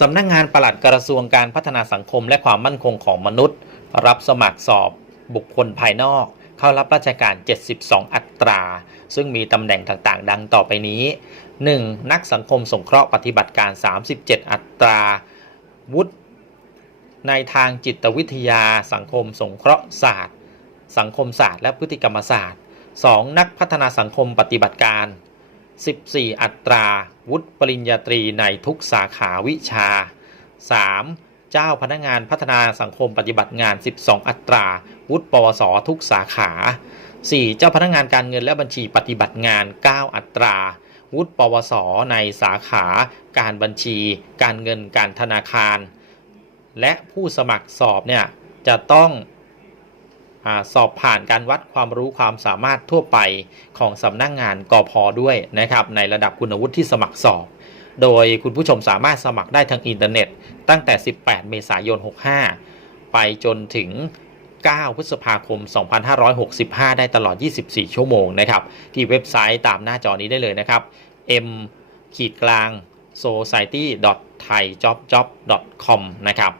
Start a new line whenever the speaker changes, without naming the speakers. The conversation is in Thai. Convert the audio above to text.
สำนักงานปลัดกระทรวงการพัฒนาสังคมและความมั่นคงของมนุษย์ รับสมัครสอบบุคคลภายนอก เข้ารับราชการ 72 อัตรา ซึ่งมีตำแหน่งต่างๆ ดังต่อไปนี้ 1. นักสังคมสงเคราะห์ปฏิบัติการ 37 อัตรา วุฒิในทางจิตวิทยา สังคมสงเคราะห์ศาสตร์ สังคมศาสตร์และพฤติกรรมศาสตร์ 2. นักพัฒนาสังคมปฏิบัติการ 14 อัตรา วุฒิปริญญาตรีในทุกสาขาวิชา 3. เจ้าพนักงานพัฒนาสังคมปฏิบัติงาน 12 อัตรา วุฒิปวส ทุกสาขา 4. เจ้าพนักงานการเงินและบัญชีปฏิบัติงาน 9 อัตรา วุฒิปวส ในสาขา การบัญชี การเงินการธนาคาร และผู้สมัครสอบเนี่ยจะต้อง สอบผ่านการวัดความรู้ความสามารถทั่วไปของสำนักงงานกอพอด้วยนะครับในระดับคุณวุฒิที่สมัครสอบ โดยคุณผู้ชมสามารถสมัครได้ทางอินเทอร์เน็ต ตั้งแต่ 18 เมษายน 65 ไปจนถึง 9 พฤษภาคม 2565 ได้ตลอด 24 ชั่วโมงนะครับที่เว็บไซต์ตามหน้าจอนี้ได้เลยนะครับ m ขีดกลาง society thai job job com นะครับ